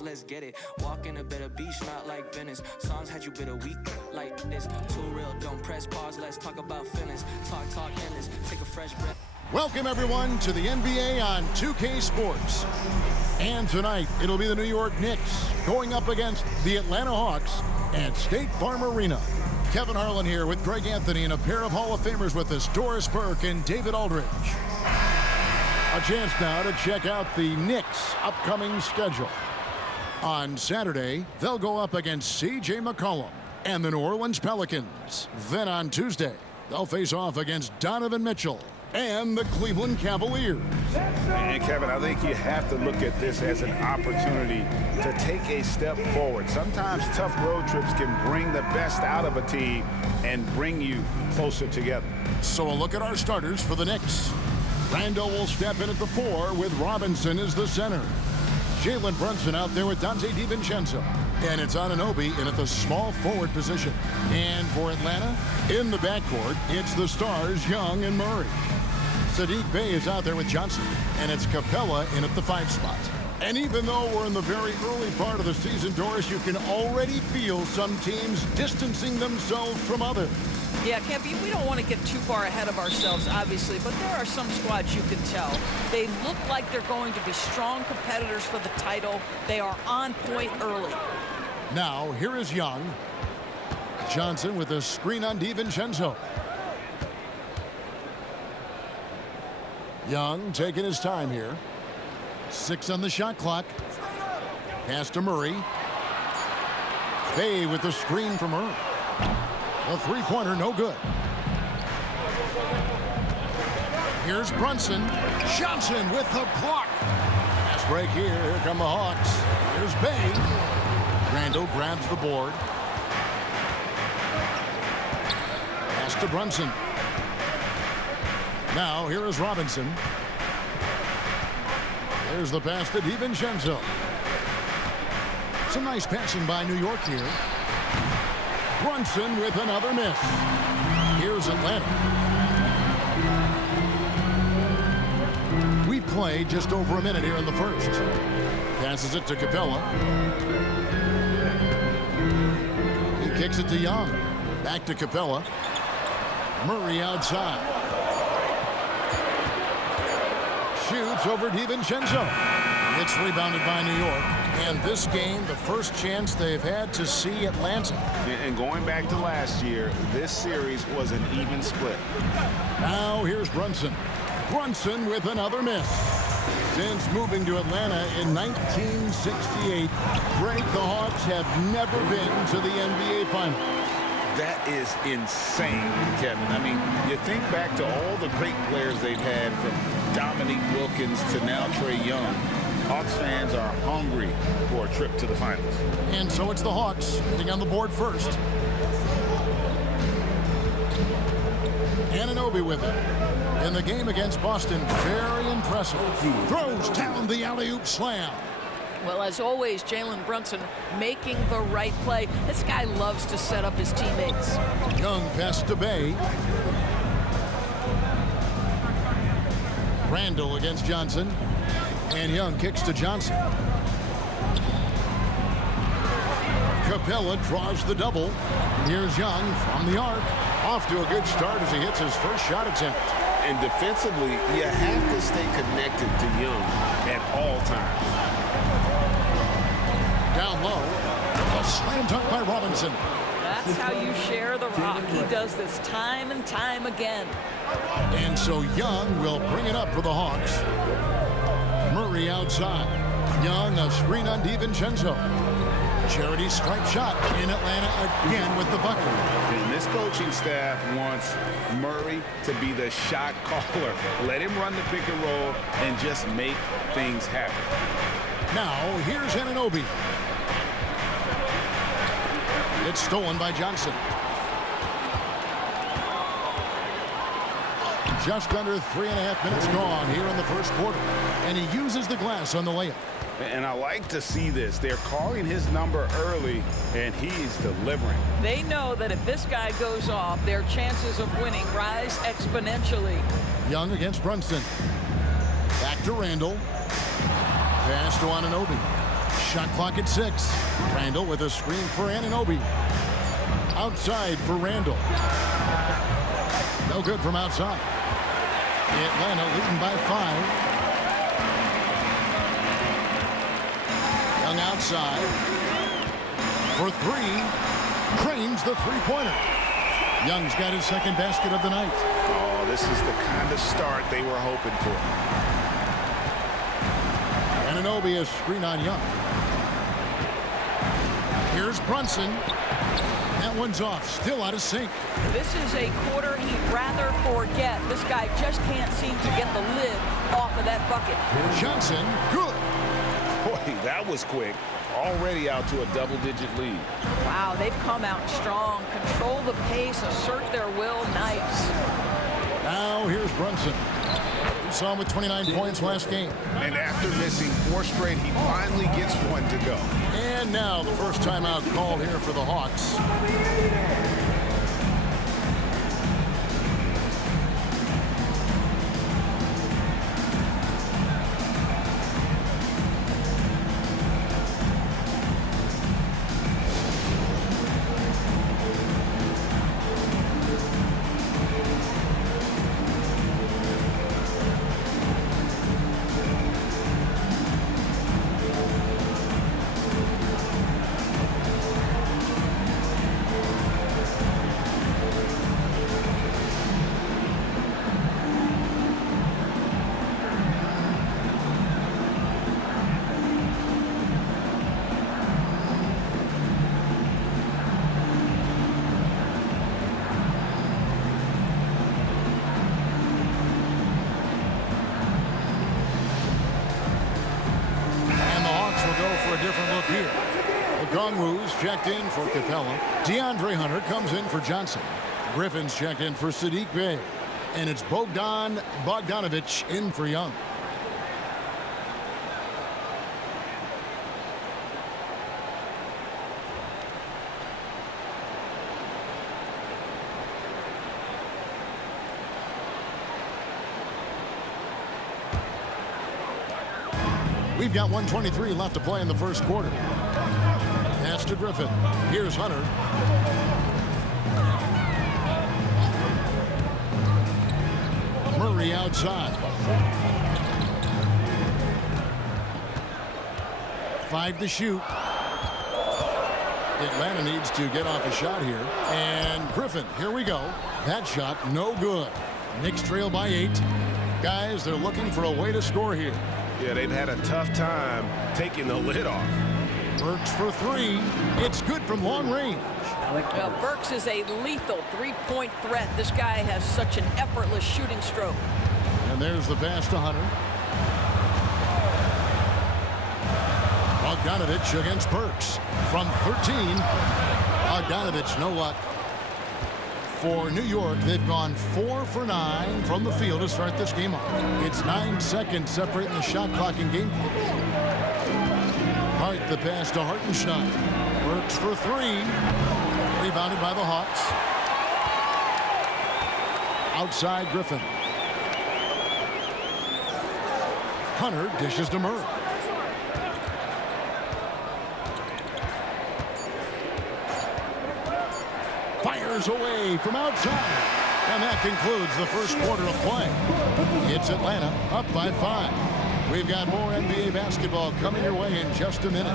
pause, let's get it. Walk in a better beach, not like Venice. Songs had you bitter weak like this. Too real, don't press pause, let's talk about feelings. Talk endless, take a fresh breath. Welcome, everyone, to the NBA on 2K Sports. And tonight, it'll be the New York Knicks going up against the Atlanta Hawks at State Farm Arena. Kevin Harlan here with Greg Anthony and a pair of Hall of Famers with us, Doris Burke and David Aldridge. A chance now to check out the Knicks' upcoming schedule. On Saturday, they'll go up against C.J. McCollum and the New Orleans Pelicans. Then on Tuesday, they'll face off against Donovan Mitchell and the Cleveland Cavaliers. And Kevin, I think you have to look at this as an opportunity to take a step forward. Sometimes tough road trips can bring the best out of a team and bring you closer together. So a look at our starters for the Knicks. Randall will step in at the 4 with Robinson as the center. Jalen Brunson out there with Dante DiVincenzo. And it's Anunoby in at the small forward position. And for Atlanta, in the backcourt, it's the stars Young and Murray. Saddiq Bey is out there with Johnson, and it's Capella in at the 5 spot. And even though we're in the very early part of the season, Doris, you can already feel some teams distancing themselves from others. Yeah, Kevin, we don't want to get too far ahead of ourselves, obviously, but there are some squads you can tell. They look like they're going to be strong competitors for the title. They are on point early. Now, here is Young. Johnson with a screen on DiVincenzo. Young taking his time here. 6 on the shot clock. Pass to Murray. Bey with the screen from Murray. A three-pointer, no good. Here's Brunson. Johnson with the block. Pass break here. Here come the Hawks. Here's Bey. Randall grabs the board. Pass to Brunson. Now, here is Robinson. There's the pass to DiVincenzo. Some nice passing by New York here. Brunson with another miss. Here's Atlanta. We've played just over a minute here in the first. Passes it to Capella. He kicks it to Young. Back to Capella. Murray outside. Shoots over DiVincenzo. It's rebounded by New York. And this game, the first chance they've had to see Atlanta. And going back to last year, this series was an even split. Now here's Brunson. Brunson with another miss. Since moving to Atlanta in 1968, Greg, the Hawks have never been to the NBA Finals. That is insane, Kevin. I mean, you think back to all the great players they've had, from Dominique Wilkins to now Trae Young. Hawks fans are hungry for a trip to the finals. And so it's the Hawks getting on the board first. Anunoby with it. In the game against Boston, very impressive. Throws down the alley-oop slam. Well, as always, Jalen Brunson making the right play. This guy loves to set up his teammates. Young pass to Bey. Randall against Johnson. And Young kicks to Johnson. Capella draws the double. Here's Young from the arc. Off to a good start as he hits his first shot attempt. And defensively, you have to stay connected to Young at all times. Down low. A slam dunk by Robinson. That's how you share the rock. He does this time and time again. And so Young will bring it up for the Hawks. Murray outside. Young, a screen on DiVincenzo. Charity stripe shot in Atlanta again with the bucket. And this coaching staff wants Murray to be the shot caller. Let him run the pick and roll and just make things happen. Now, here's Anunoby. It's stolen by Johnson. Just under 3.5 minutes gone here in the first quarter. And he uses the glass on the layup. And I like to see this. They're calling his number early, and he's delivering. They know that if this guy goes off, their chances of winning rise exponentially. Young against Brunson. Back to Randall. Pass to Anunoby. Shot clock at 6. Randall with a screen for Anunoby. Outside for Randall. No good from outside. Atlanta leading by 5. Young outside for 3. Cranes the three-pointer. Young's got his second basket of the night. Oh, this is the kind of start they were hoping for. Anunoby a screen on Young. Here's Brunson. That one's off. Still out of sync. This is a quarter he'd rather forget. This guy just can't seem to get the lid off of that bucket. Johnson, good. Boy, that was quick. Already out to a double-digit lead. Wow, they've come out strong. Control the pace, assert their will. Nice. Now here's Brunson. We saw him with 29 points last game. And after missing 4 straight, he finally gets one to go. And now the first timeout called here for the Hawks. Gongwu's checked in for Capella. DeAndre Hunter comes in for Johnson. Griffin's checked in for Sadiq Bey. And it's Bogdanovich in for Young. We've got 1:23 left to play in the first quarter. Pass to Griffin. Here's Hunter. Murray outside. 5 to shoot. Atlanta needs to get off a shot here. And Griffin, here we go. That shot, no good. Knicks trail by 8. Guys, they're looking for a way to score here. Yeah, they've had a tough time taking the lid off. Burks for 3. It's good from long range. Well, Burks is a lethal three-point threat. This guy has such an effortless shooting stroke. And there's the pass to Hunter. Bogdanovich against Burks. From 13. Bogdanovich, no luck. For New York, they've gone 4 for 9 from the field to start this game off. It's 9 seconds separating the shot clock and game clock. Hart the pass to Hartenstein. Works for 3. Rebounded by the Hawks. Outside Griffin. Hunter dishes to Murray. Fires away from outside. And that concludes the first quarter of play. It's Atlanta up by 5. We've got more NBA basketball coming your way in just a minute.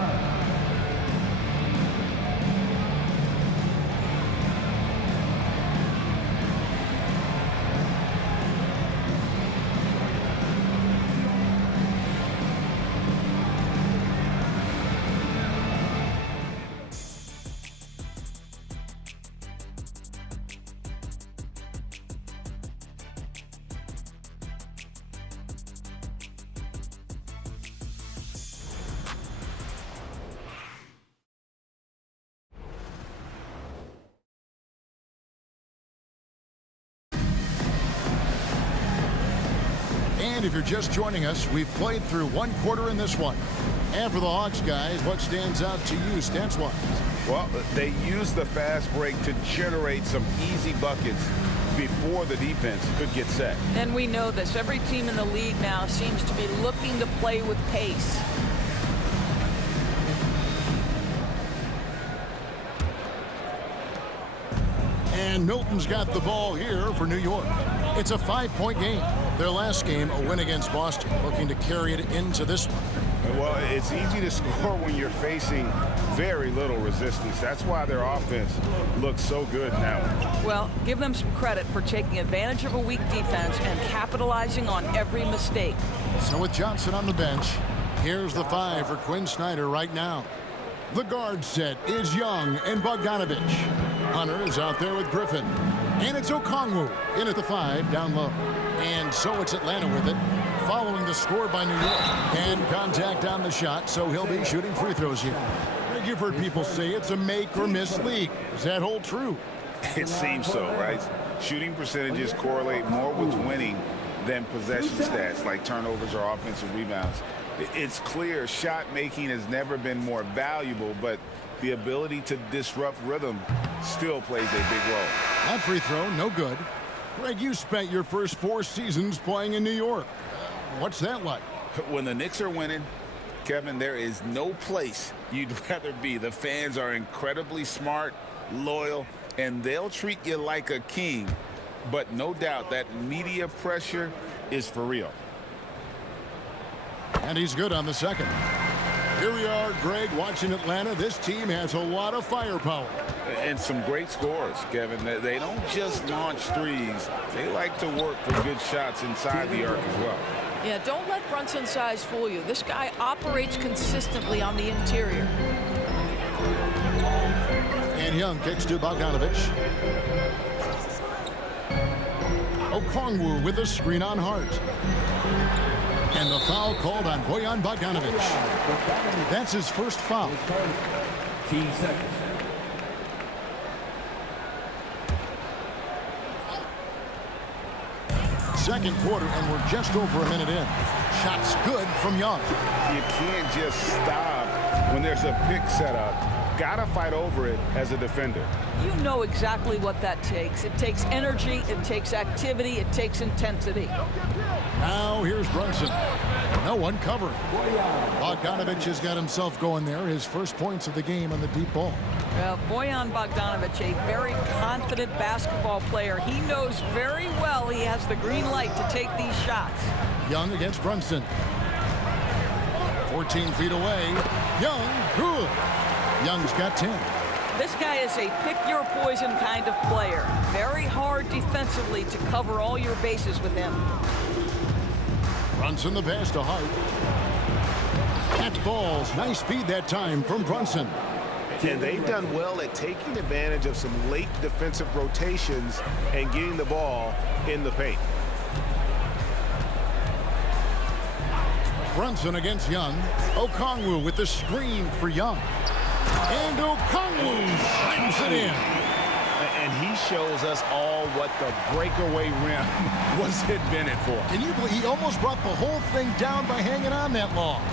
And if you're just joining us, we've played through one quarter in this one. And for the Hawks guys, what stands out to you stats-wise? Well, they used the fast break to generate some easy buckets before the defense could get set. And we know this. Every team in the league now seems to be looking to play with pace. And Milton's got the ball here for New York. It's a 5-point game. Their last game, a win against Boston, looking to carry it into this one. Well, it's easy to score when you're facing very little resistance. That's why their offense looks so good now. Well, give them some credit for taking advantage of a weak defense and capitalizing on every mistake. So with Johnson on the bench, here's the 5 for Quinn Snyder right now. The guard set is Young and Bogdanovich. Hunter is out there with Griffin. And it's Okongwu in at the 5 down low. And so it's Atlanta with it, following the score by New York. And contact on the shot, so he'll be shooting free throws here. You've heard people say it's a make or miss league. Does that hold true? It seems so, right? Shooting percentages correlate more with winning than possession stats like turnovers or offensive rebounds. It's clear shot making has never been more valuable, but the ability to disrupt rhythm still plays a big role. That free throw, no good. Greg, you spent your first 4 seasons playing in New York. What's that like? When the Knicks are winning, Kevin, there is no place you'd rather be. The fans are incredibly smart, loyal, and they'll treat you like a king. But no doubt that media pressure is for real. And he's good on the second. Here we are, Greg, watching Atlanta. This team has a lot of firepower. And some great scores, Kevin. They don't just launch threes. They like to work for good shots inside the arc as well. Yeah, don't let Brunson's size fool you. This guy operates consistently on the interior. And Young kicks to Bogdanovich. Okongwu with a screen on Hart. And the foul called on Bojan Bogdanovich. That's his first foul. Second quarter, and we're just over a minute in. Shots good from Young. You can't just stop when there's a pick set up. Gotta fight over it as a defender. You know exactly what that takes. It takes energy, it takes activity, it takes intensity. Now here's Brunson. No one covering. Bogdanovich has got himself going there. His first points of the game on the deep ball. Bojan Bogdanovich, a very confident basketball player. He knows very well he has the green light to take these shots. Young against Brunson. 14 feet away. Young, good. Young's got 10. This guy is a pick-your-poison kind of player. Very hard defensively to cover all your bases with him. Brunson the pass to Hart. Catch balls. Nice speed that time from Brunson. And they've done well at taking advantage of some late defensive rotations and getting the ball in the paint. Brunson against Young. Okongwu with the screen for Young. And Okongwu slams it in. And he shows us all what the breakaway rim was invented for. Can you believe he almost brought the whole thing down by hanging on that long?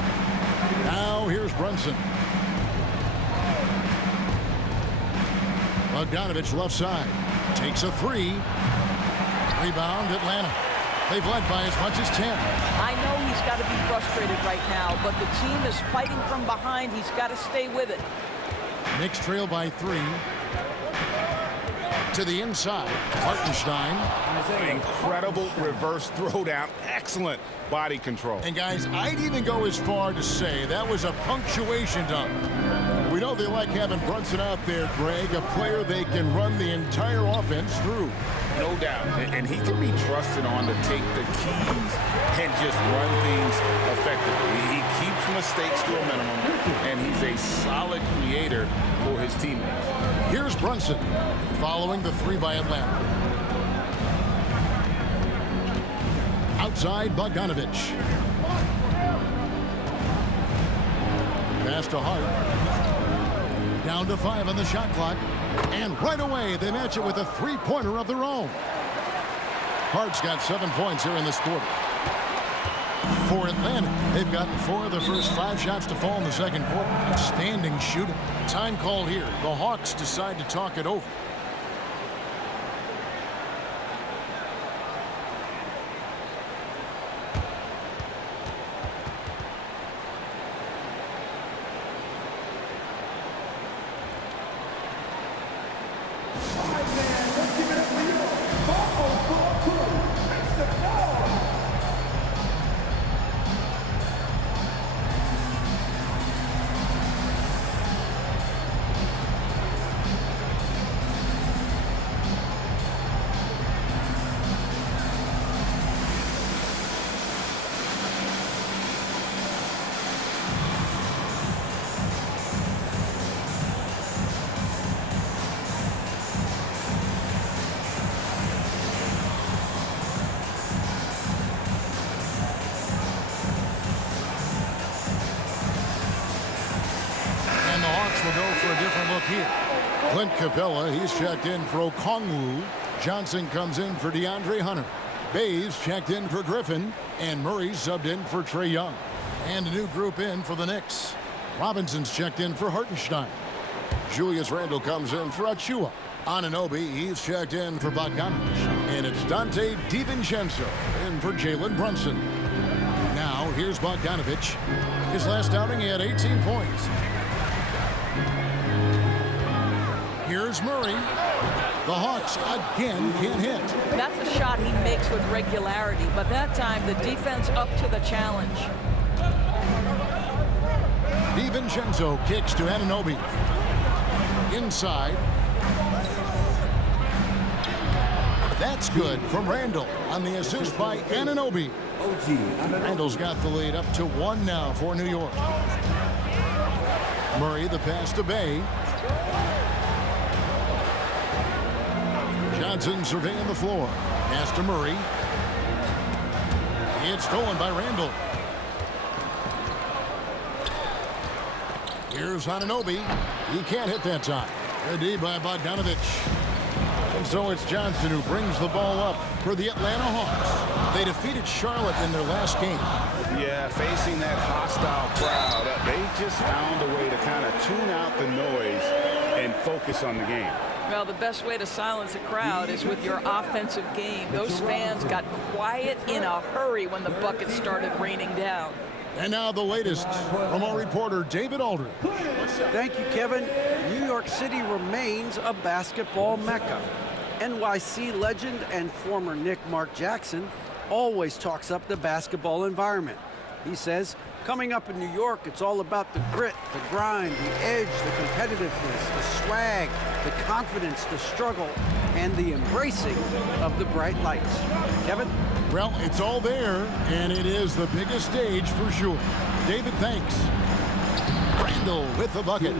Now here's Brunson. Bogdanovich left side. Takes a 3. Rebound Atlanta. They've led by as much as 10. I know he's got to be frustrated right now, but the team is fighting from behind. He's got to stay with it. Knicks trail by 3. To the inside. Hartenstein. Incredible reverse throwdown. Excellent body control. And guys, I'd even go as far to say that was a punctuation dunk. We know they like having Brunson out there, Greg, a player they can run the entire offense through. No doubt. And he can be trusted on to take the keys and just run things effectively. He keeps mistakes to a minimum, and he's a solid creator for his teammates. Here's Brunson following the 3 by Atlanta. Outside Bogdanovich. Pass to Hart. Down to 5 on the shot clock. And right away, they match it with a 3-pointer of their own. Hart's got 7 points here in this quarter. For Atlanta, they've gotten 4 of their first 5 shots to fall in the second quarter. Outstanding shooting. Time call here. The Hawks decide to talk it over. Will go for a different look here. Clint Capella, he's checked in for Okongwu. Johnson comes in for DeAndre Hunter. Bays checked in for Griffin. And Murray subbed in for Trae Young. And a new group in for the Knicks. Robinson's checked in for Hartenstein. Julius Randle comes in for Achua. Anunoby, he's checked in for Bogdanovich. And it's Dante DiVincenzo in for Jalen Brunson. Now, here's Bogdanovich. His last outing, he had 18 points. Here's Murray. The Hawks again can't hit. That's a shot he makes with regularity, but that time the defense up to the challenge. DiVincenzo kicks to Anunoby. Inside. That's good from Randle on the assist by Anunoby. Randle's got the lead up to 1 now for New York. Murray, the pass to Bay. Johnson surveying the floor. Pass to Murray. It's stolen by Randle. Here's Anunoby. He can't hit that time. Good D by Bogdanovich. And so it's Johnson who brings the ball up for the Atlanta Hawks. They defeated Charlotte in their last game. Yeah, facing that hostile crowd, they just found a way to kind of tune out the noise and focus on the game. Well, the best way to silence a crowd is with your offensive game. Those fans got quiet in a hurry when the buckets started raining down. And now the latest from our reporter, David Aldridge. Thank you, Kevin. New York City remains a basketball mecca. NYC legend and former Knick Mark Jackson always talks up the basketball environment. He says, coming up in New York, it's all about the grit, the grind, the edge, the competitiveness, the swag, the confidence, the struggle, and the embracing of the bright lights. Kevin? Well, it's all there, and it is the biggest stage for sure. David, thanks. Randle with the bucket.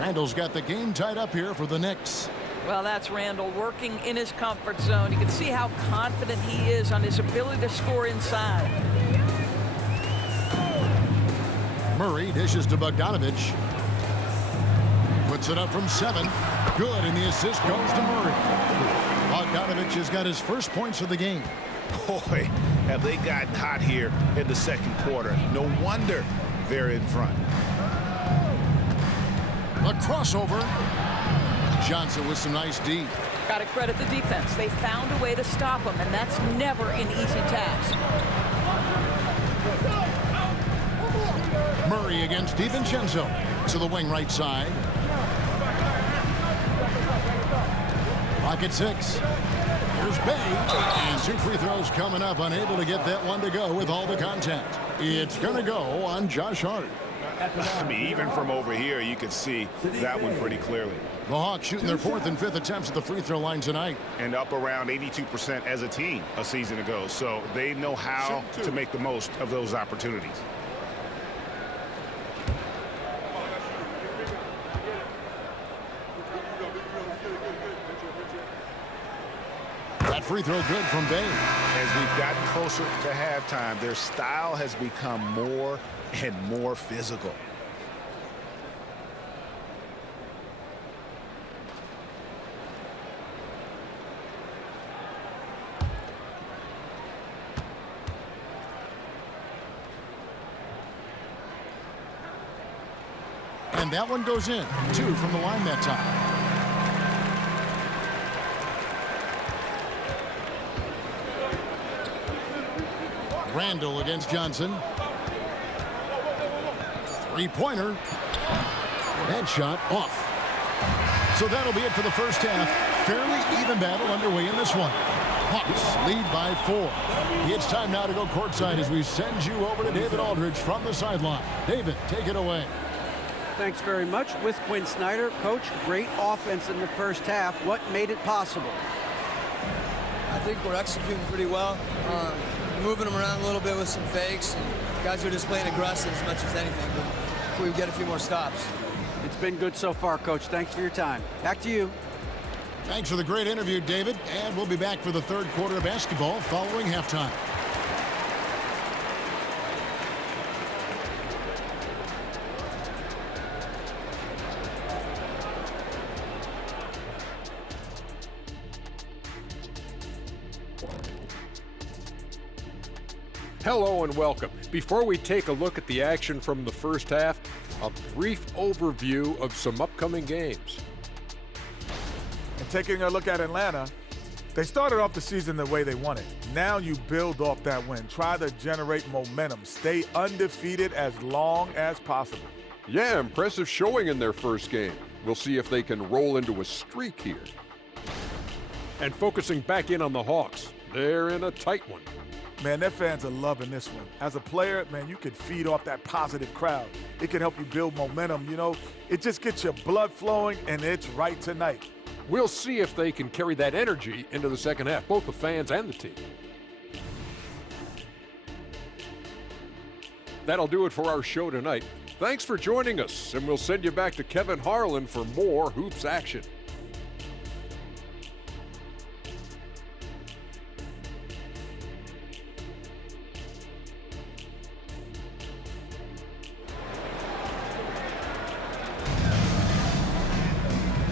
Randle's got the game tied up here for the Knicks. Well, that's Randle working in his comfort zone. You can see how confident he is on his ability to score inside. Murray dishes to Bogdanovich. Puts it up from 7. Good, and the assist goes to Murray. Bogdanovich has got his first points of the game. Boy, have they gotten hot here in the second quarter. No wonder they're in front. A crossover. Johnson with some nice D. Got to credit the defense. They found a way to stop him, and that's never an easy task. Murray against DiVincenzo to the wing right side. Pocket 6. Here's Bay. And 2 free throws coming up. Unable to get that one to go with all the contact. It's going to go on Josh Hart. I mean, even from over here, you can see that one pretty clearly. The Hawks shooting their 4th and 5th attempts at the free throw line tonight. And up around 82% as a team a season ago. So they know how to make the most of those opportunities. That free throw good from Bay. As we've gotten closer to halftime, their style has become more and more physical. And that one goes in. 2 from the line that time. Randle against Johnson. 3-pointer. That shot off. So that'll be it for the first half. Fairly even battle underway in this one. Hawks lead by 4. It's time now to go courtside as we send you over to David Aldridge from the sideline. David, take it away. Thanks very much. With Quinn Snyder, Coach, great offense in the first half. What made it possible? I think we're executing pretty well. Moving them around a little bit with some fakes. And guys are just playing aggressive as much as anything. But if we get a few more stops. It's been good so far, Coach. Thanks for your time. Back to you. Thanks for the great interview, David. And we'll be back for the third quarter of basketball following halftime. Hello and welcome. Before we take a look at the action from the first half, a brief overview of some upcoming games. And taking a look at Atlanta, they started off the season the way they wanted. Now you build off that win. Try to generate momentum. Stay undefeated as long as possible. Yeah, impressive showing in their first game. We'll see if they can roll into a streak here. And focusing back in on the Hawks, they're in a tight one. Man, their fans are loving this one. As a player, man, you can feed off that positive crowd. It can help you build momentum, you know. It just gets your blood flowing, and it's right tonight. We'll see if they can carry that energy into the second half, both the fans and the team. That'll do it for our show tonight. Thanks for joining us, and we'll send you back to Kevin Harlan for more hoops action.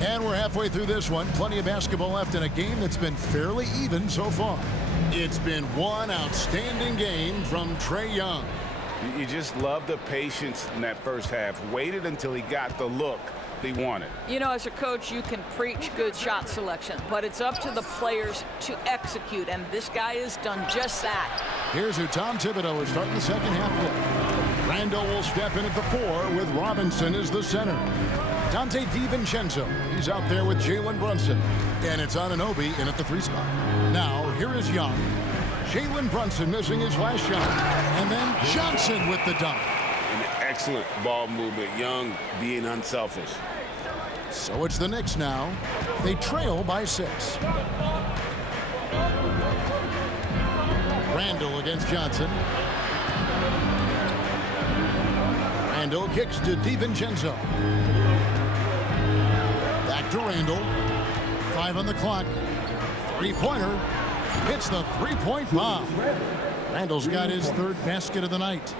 And we're halfway through this one. Plenty of basketball left in a game that's been fairly even so far. It's been one outstanding game from Trae Young. You just love the patience in that first half. Waited until he got the look he wanted. You know, as a coach, you can preach good shot selection, but it's up to the players to execute, and this guy has done just that. Here's who Tom Thibodeau is starting the second half with. Randall will step in at the 4 with Robinson as the center. Dante DiVincenzo, he's out there with Jalen Brunson. And it's Anunoby in at the 3 spot. Now, here is Young. Jalen Brunson missing his last shot. And then Johnson with the dunk. An excellent ball movement. Young being unselfish. So it's the Knicks now. They trail by 6. Randall against Johnson. Randall kicks to DiVincenzo. Back to Randall. 5 on the clock. 3-pointer. Hits the 3-point bomb. Randall's got his 3rd basket of the night.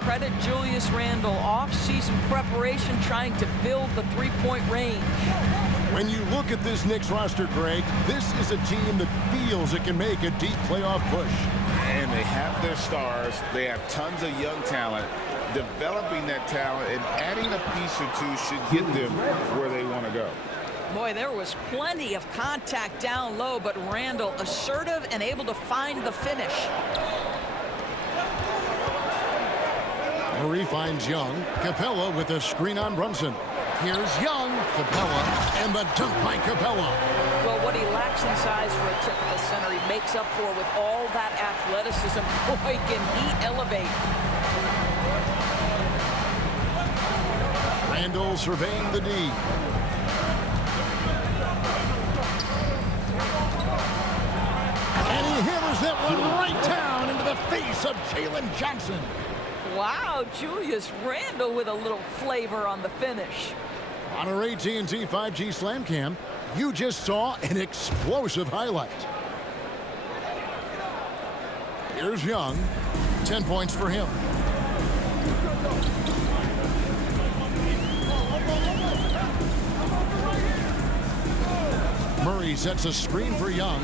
Credit Julius Randle. Off-season preparation trying to build the 3-point range. When you look at this Knicks roster, Greg, this is a team that feels it can make a deep playoff push. And they have their stars. They have tons of young talent. Developing that talent and adding a piece or two should get them where they want to go. Boy, there was plenty of contact down low, but Randall assertive and able to find the finish. Murray finds Young. Capella with a screen on Brunson. Here's Young, Capella, and the dunk by Capella. Well, what he lacks in size for a typical center, he makes up for with all that athleticism. Boy, can he elevate. Randall surveying the D. And he hammers that one right down into the face of Jalen Johnson. Wow, Julius Randle with a little flavor on the finish. On our AT&T 5G Slam Cam, you just saw an explosive highlight. Here's Young. 10 points for him. Murray sets a screen for Young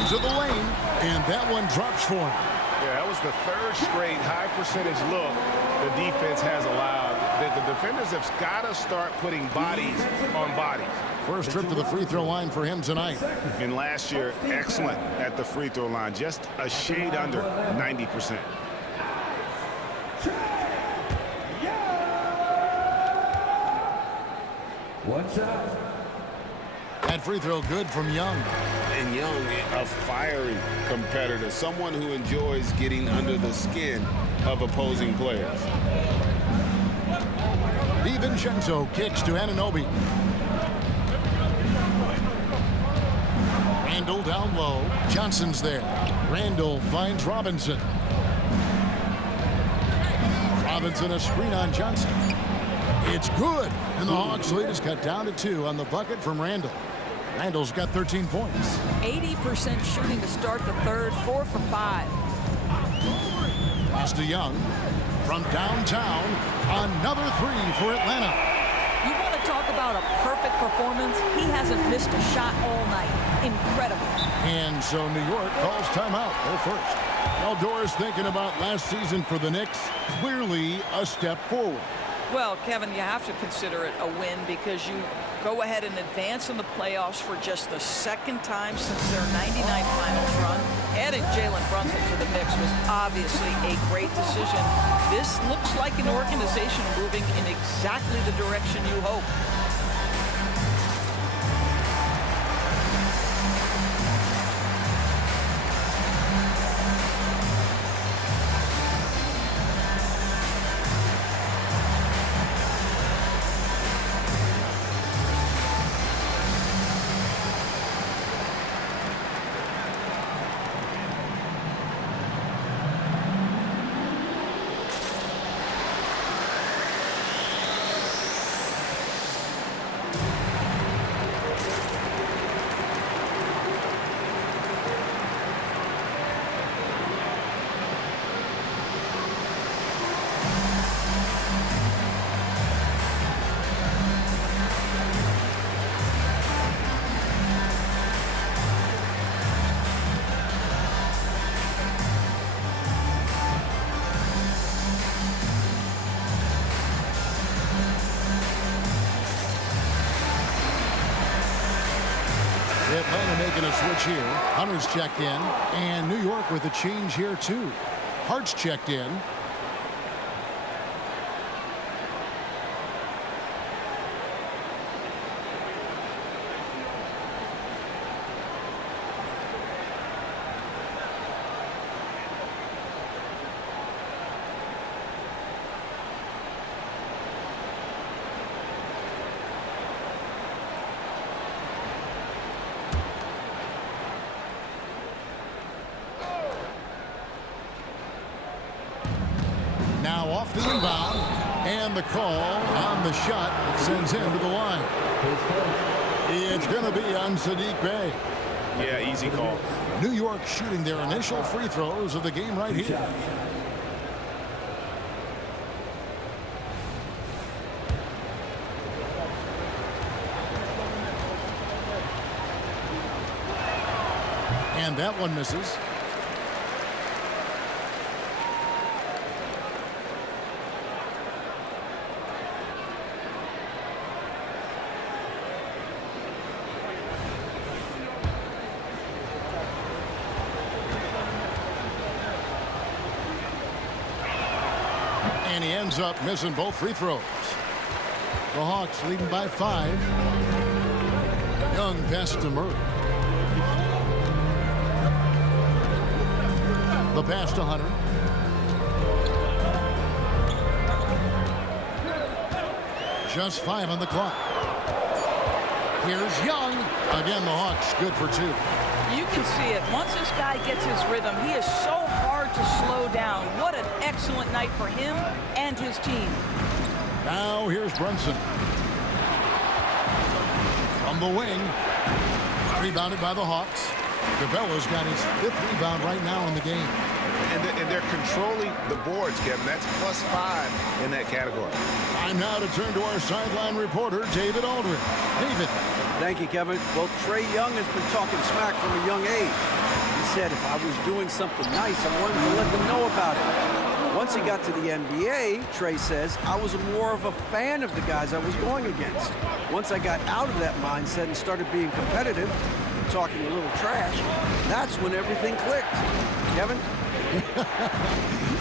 into the lane, and that one drops for him. Yeah, that was the 3rd straight high percentage look the defense has allowed. The defenders have got to start putting bodies on bodies. First trip to the free throw line for him tonight. And last year, excellent at the free throw line, just a shade under 90%. What's up? That free throw good from Young. And Young, a fiery competitor, someone who enjoys getting under the skin of opposing players. DiVincenzo kicks to Anunoby. Randall down low. Johnson's there. Randall finds Robinson. Robinson a screen on Johnson. It's good. And the Hawks lead is cut down to 2 on the bucket from Randall. Randall's got 13 points. 80% shooting to start the third, 4 for 5. Pass to Young. From downtown, another 3 for Atlanta. You want to talk about a perfect performance? He hasn't missed a shot all night. Incredible. And so New York calls timeout. They're first. Eldor's thinking about last season for the Knicks. Clearly a step forward. Well, Kevin, you have to consider it a win because you go ahead and advance in the playoffs for just the second time since their 99 finals run. Adding Jalen Brunson to the mix was obviously a great decision. This looks like an organization moving in exactly the direction you hope. Atlanta making a switch here. Hunter's checked in. And New York with a change here, too. Hart's checked in. Now off the inbound, and the call on the shot that sends him to the line. It's going to be on Sadiq Bey. Yeah, easy call. New York shooting their initial free throws of the game right here. And that one misses. And he ends up missing both free throws. The Hawks leading by 5. Young pass to Murray. The pass to Hunter. Just 5 on the clock. Here's Young. Again, the Hawks good for 2. You can see it. Once this guy gets his rhythm, he is so hard to slow down. What an excellent night for him and his team. Now here's Brunson. From the wing. Rebounded by the Hawks. DeBella's got his 5th rebound right now in the game. And they're controlling the boards, Kevin. That's +5 in that category. Time now to turn to our sideline reporter, David Aldridge. David. Thank you, Kevin. Well, Trae Young has been talking smack from a young age. He said if I was doing something nice, I wanted to let them know about it. Once he got to the NBA, Trae says, I was more of a fan of the guys I was going against. Once I got out of that mindset and started being competitive, talking a little trash, that's when everything clicked. Kevin?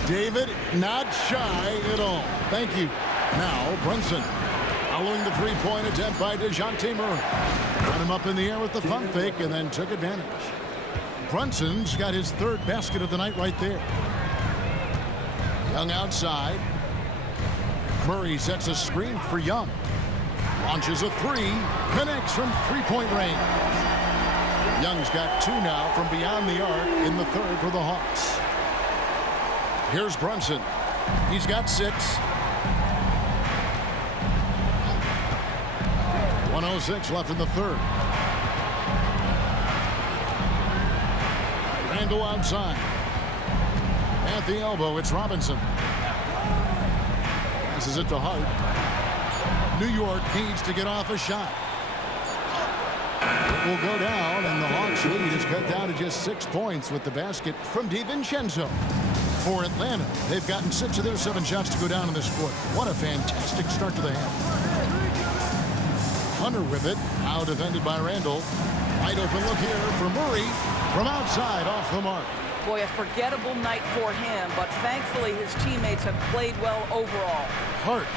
David, not shy at all. Thank you. Now, Brunson. Following the three-point attempt by DeJounte Murray. Got him up in the air with the pump fake and then took advantage. Brunson's got his third basket of the night right there. Young outside. Murray sets a screen for Young. Launches a three. Connects from three-point range. Young's got two now from beyond the arc in the third for the Hawks. Here's Brunson. He's got 6. 1:06 left in the third. Randall outside. At the elbow, it's Robinson. Passes it to Hart. New York needs to get off a shot. It will go down, and the Hawks lead is cut down to just 6 points with the basket from DiVincenzo. For Atlanta, they've gotten 6 of their 7 shots to go down in this quarter. What a fantastic start to the half. Hunter with it, now defended by Randall. Wide open look here for Murray from outside off the mark. Boy, a forgettable night for him, but thankfully his teammates have played well overall. Hart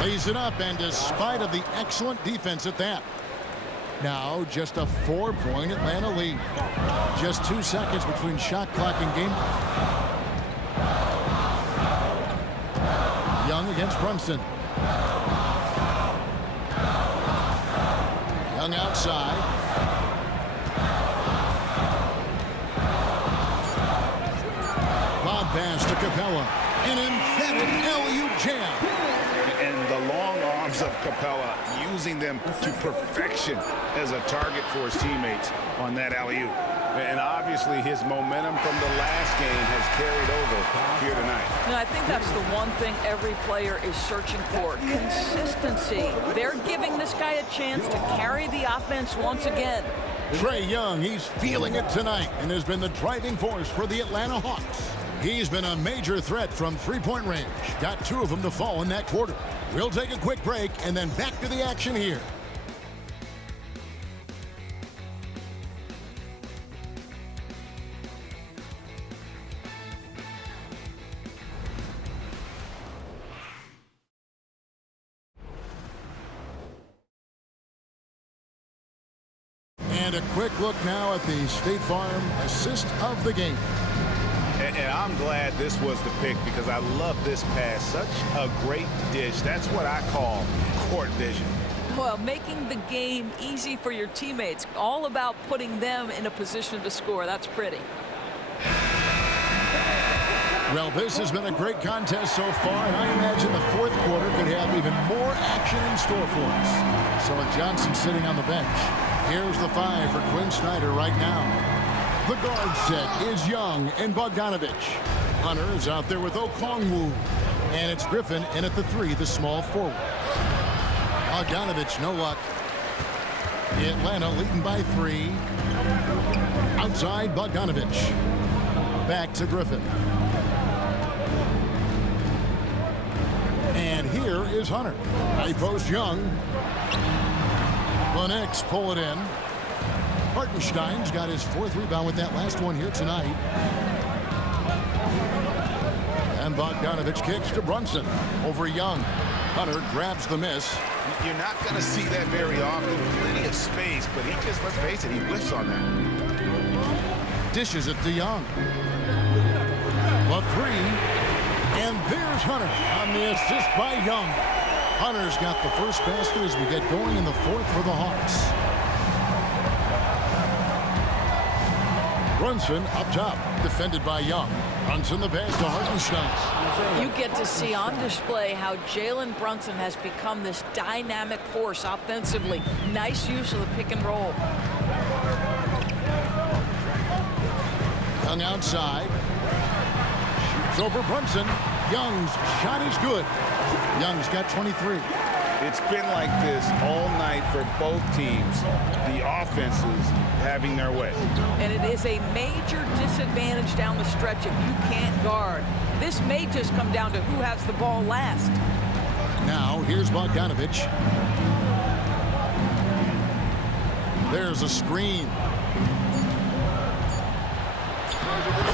lays it up, and despite of the excellent defense at that, now just a 4-point Atlanta lead. Just 2 seconds between shot clock and game clock. Young against Brunson. Young outside. Lob pass to Capella. An emphatic LU jam. And the long arms of Capella, using them to perfection as a target for his teammates on that alley-oop. And obviously his momentum from the last game has carried over here tonight. And I think that's the one thing every player is searching for, consistency. They're giving this guy a chance to carry the offense once again. Trae Young, he's feeling it tonight and has been the driving force for the Atlanta Hawks. He's been a major threat from three-point range. Got 2 of them to fall in that quarter. We'll take a quick break and then back to the action here. And a quick look now at the State Farm assist of the game. And I'm glad this was the pick because I love this pass. Such a great dish. That's what I call court vision. Well, making the game easy for your teammates. All about putting them in a position to score. That's pretty. Well, this has been a great contest so far, and I imagine the fourth quarter could have even more action in store for us. So with Johnson sitting on the bench, here's the 5 for Quinn Snyder right now. The guard set is Young and Bogdanovich. Hunter is out there with Okongwu. And it's Griffin in at the 3, the small forward. Bogdanovich, no luck. Atlanta leading by 3. Outside Bogdanovich. Back to Griffin. And here is Hunter. High post Young. The Knicks pull it in. Hartenstein's got his 4th rebound with that last one here tonight. And Bogdanovich kicks to Brunson over Young. Hunter grabs the miss. You're not going to see that very often. Plenty of space, but he just, let's face it, he whiffs on that. Dishes it to Young. The 3. And there's Hunter on the assist by Young. Hunter's got the first basket as we get going in the 4th for the Hawks. Brunson up top, defended by Young. Brunson the pass to Hartenstein. You get to see on display how Jalen Brunson has become this dynamic force offensively. Nice use of the pick and roll. Young outside. Shoots over Brunson. Young's shot is good. Young's got 23. It's been like this all night for both teams. The offenses having their way. And it is a major disadvantage down the stretch if you can't guard. This may just come down to who has the ball last. Now, here's Bogdanovich. There's a screen.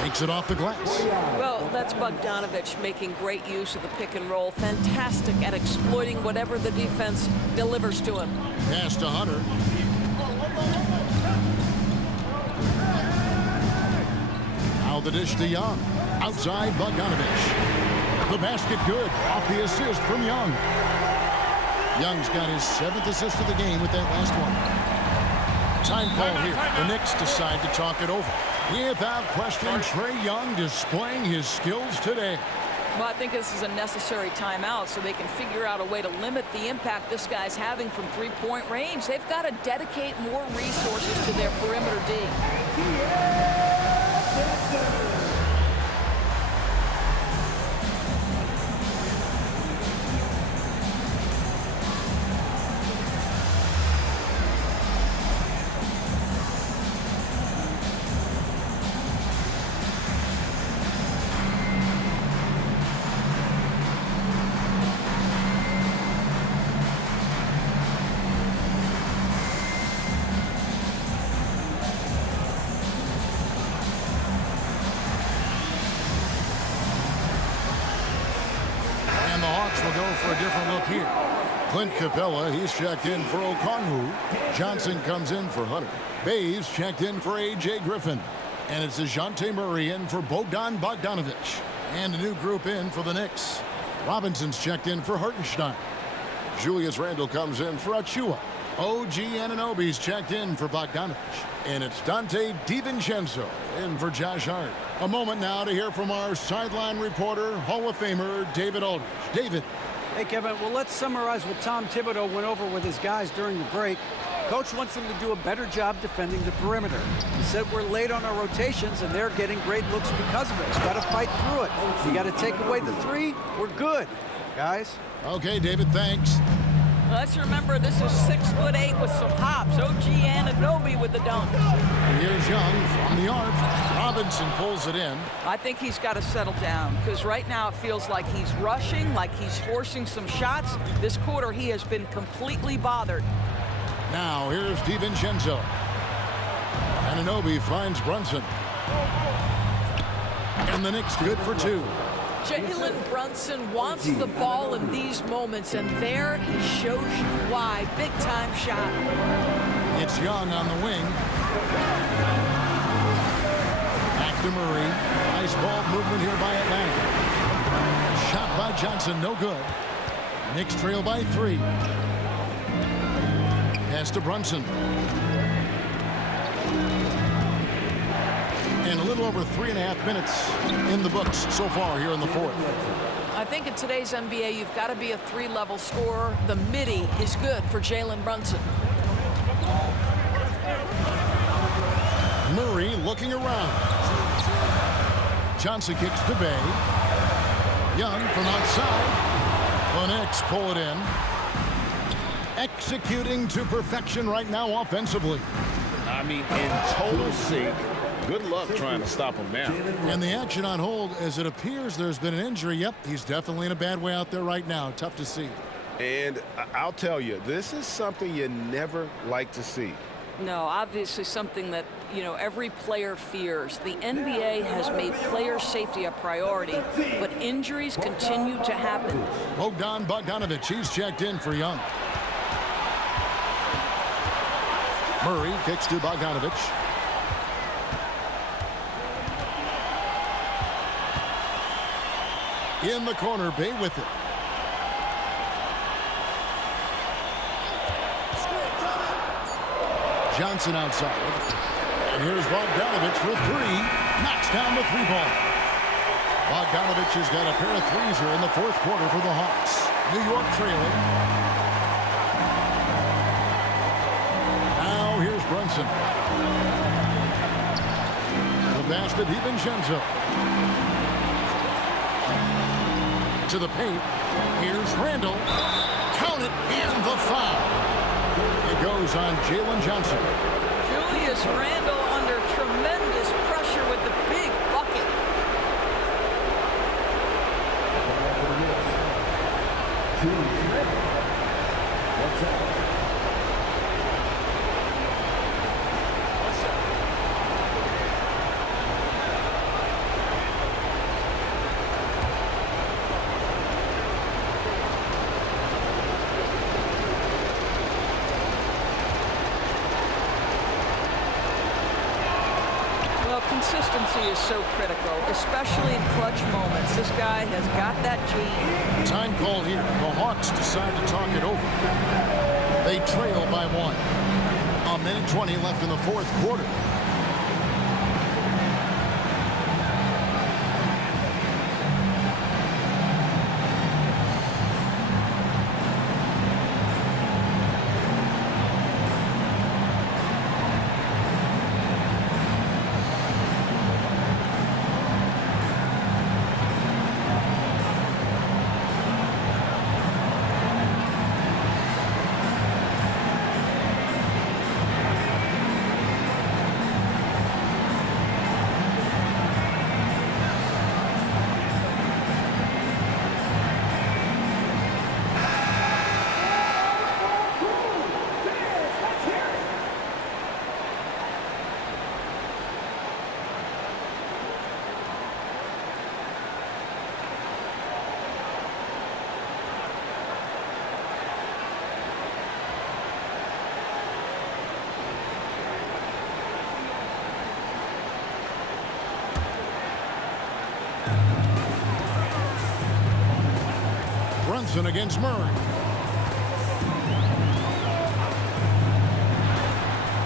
Takes it off the glass. Well, that's Bogdanovich making great use of the pick and roll. Fantastic at exploiting whatever the defense delivers to him. Pass to Hunter. Now the dish to Young. Outside Bogdanovich. The basket good. Off the assist from Young. Young's got his 7th assist of the game with that last one. Time call here. The Knicks decide to talk it over. Without question, Trae Young displaying his skills today. Well, I think this is a necessary timeout so they can figure out a way to limit the impact this guy's having from three-point range. They've got to dedicate more resources to their perimeter D. And the Hawks will go for a different look here. Clint Capella, he's checked in for Okongwu. Johnson comes in for Hunter. Bays checked in for A.J. Griffin. And it's DeJounte Murray in for Bogdan Bogdanovich. And a new group in for the Knicks. Robinson's checked in for Hartenstein. Julius Randle comes in for Achua. OG Anunoby's checked in for Bogdanovich. And it's Dante DiVincenzo in for Josh Hart. A moment now to hear from our sideline reporter, Hall of Famer David Aldridge. David. Hey, Kevin, well, let's summarize what Tom Thibodeau went over with his guys during the break. Coach wants them to do a better job defending the perimeter. He said we're late on our rotations, and they're getting great looks because of it. Got to fight through it. You got to take away the three. We're good, guys. Okay, David, thanks. Let's remember this is 6'8" with some hops. OG Anunoby with the dunk. And here's Young from the arc. Robinson pulls it in. I think he's got to settle down because right now it feels like he's rushing, like he's forcing some shots. This quarter he has been completely bothered. Now here's DiVincenzo. Anunoby finds Brunson. And the Knicks good for two. Jalen Brunson wants the ball in these moments, and there he shows you why. Big-time shot. It's Young on the wing. Back to Murray. Nice ball movement here by Atlanta. Shot by Johnson, no good. Knicks trail by 3. Pass to Brunson. And a little over 3.5 minutes in the books so far here in the fourth. I think in today's NBA, you've got to be a 3-level scorer. The midi is good for Jalen Brunson. Murray looking around. Johnson kicks to Bay. Young from outside. The Knicks pull it in. Executing to perfection right now offensively. I mean, in total sync. Good luck trying to stop him now. And the action on hold, as it appears there's been an injury. Yep, he's definitely in a bad way out there right now. Tough to see. And I'll tell you, this is something you never like to see. No, obviously something that, every player fears. The NBA has made player safety a priority, but injuries continue to happen. Bogdan Bogdanovich, he's checked in for Young. Murray kicks to Bogdanovich. In the corner, Bay with it. Johnson outside. And here's Bogdanovich for 3. Knocks down the 3-ball. Bogdanovich has got a pair of threes here in the fourth quarter for the Hawks. New York trailing. Now here's Brunson. The pass to DiVincenzo. To the paint. Here's Randle. Count it, and the foul. It goes on Jalen Johnson. Julius Randle under tremendous pressure with the big bucket. Consistency is so critical, especially in clutch moments. This guy has got that gene. Time call here. The Hawks decide to talk it over. They trail by 1. A minute 20 left in the fourth quarter. Brunson against Murray.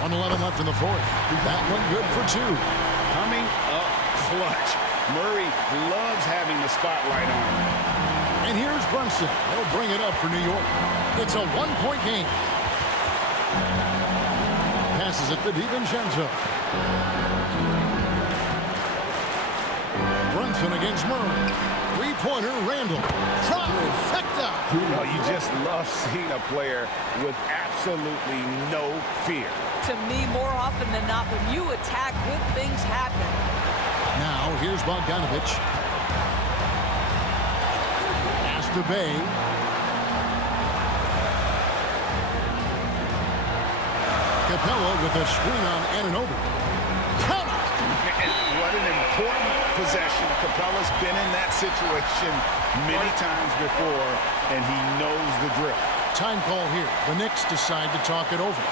1:11 left in the fourth. That one good for 2. Coming up clutch. Murray loves having the spotlight on him. And here's Brunson. He'll bring it up for New York. It's a 1-point game. Passes it to DiVincenzo. Brunson against Murray. Three-pointer, Randall. Trifecta. Well, you just love seeing a player with absolutely no fear. To me, more often than not, when you attack, good things happen. Now, here's Bogdanovich. Pass to Bay. Capella with a screen on Anunoby. Count it! And what an important possession. Capella's been in that situation many times before, and he knows the drill. Time call here. The Knicks decide to talk it over.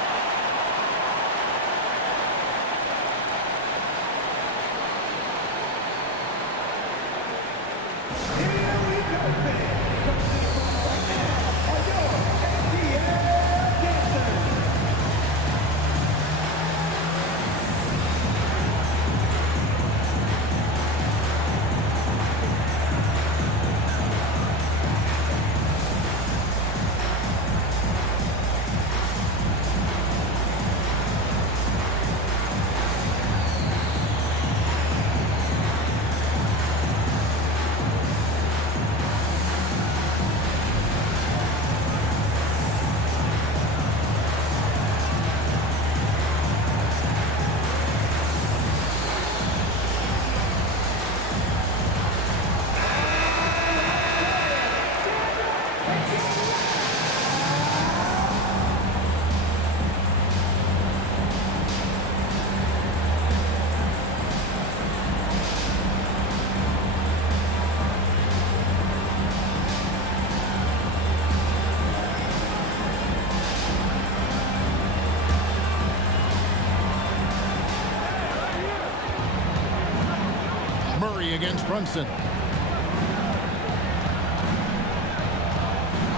Against Brunson.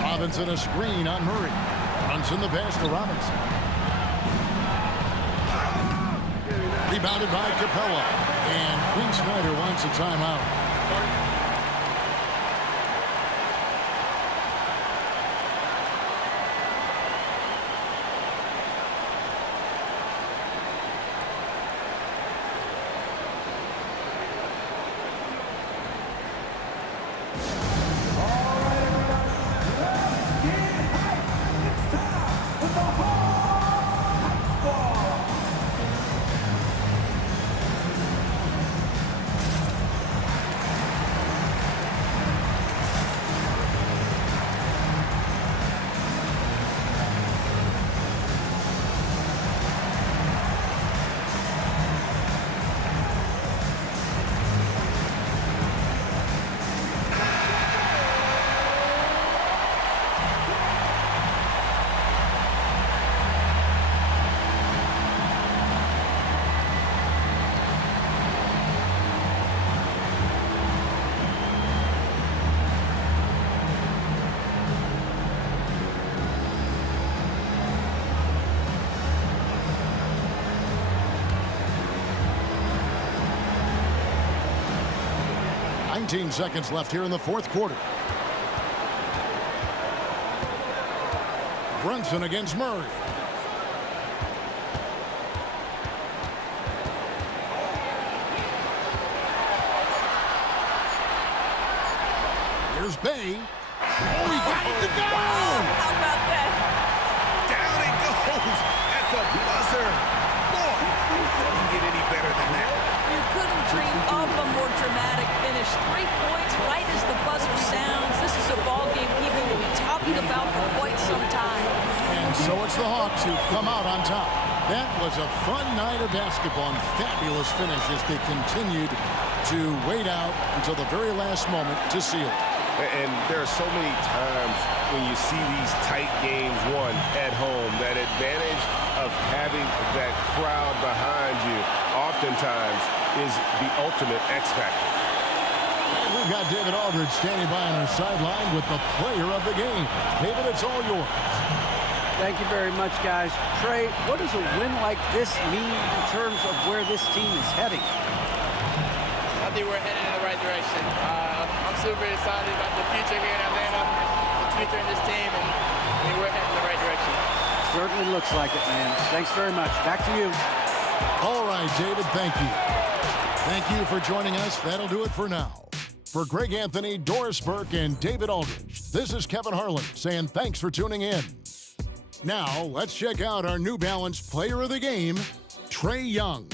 Robinson a screen on Murray. Brunson the pass to Robinson. Rebounded by Capella. And Quinn Snyder wants a timeout. 17 seconds left here in the fourth quarter. Brunson against Murray. Here's Bay. Oh, he got it to go! How about that? Down it goes at the buzzer. Boy, it doesn't get any better than that. You couldn't dream up a more dramatic finish. 3 points right as the buzzer sounds. This is a ball game people will be talking about for quite some time. And so it's the Hawks who come out on top. That was a fun night of basketball and fabulous finish as they continued to wait out until the very last moment to seal it. And there are so many times when you see these tight games won at home, that advantage of having that crowd behind you oftentimes is the ultimate X factor. And we've got David Aldridge standing by on our sideline with the player of the game. David, it's all yours. Thank you very much, guys. Trey, what does a win like this mean in terms of where this team is heading? I think we're headed in the right direction. I'm super excited about the future here in Atlanta, the future in this team, and I mean, we're heading in the right direction. Certainly looks like it, man. Thanks very much. Back to you. All right, David, thank you. Thank you for joining us. That'll do it for now. For Greg Anthony, Doris Burke, and David Aldridge, this is Kevin Harlan saying thanks for tuning in. Now, let's check out our New Balance player of the game, Trae Young.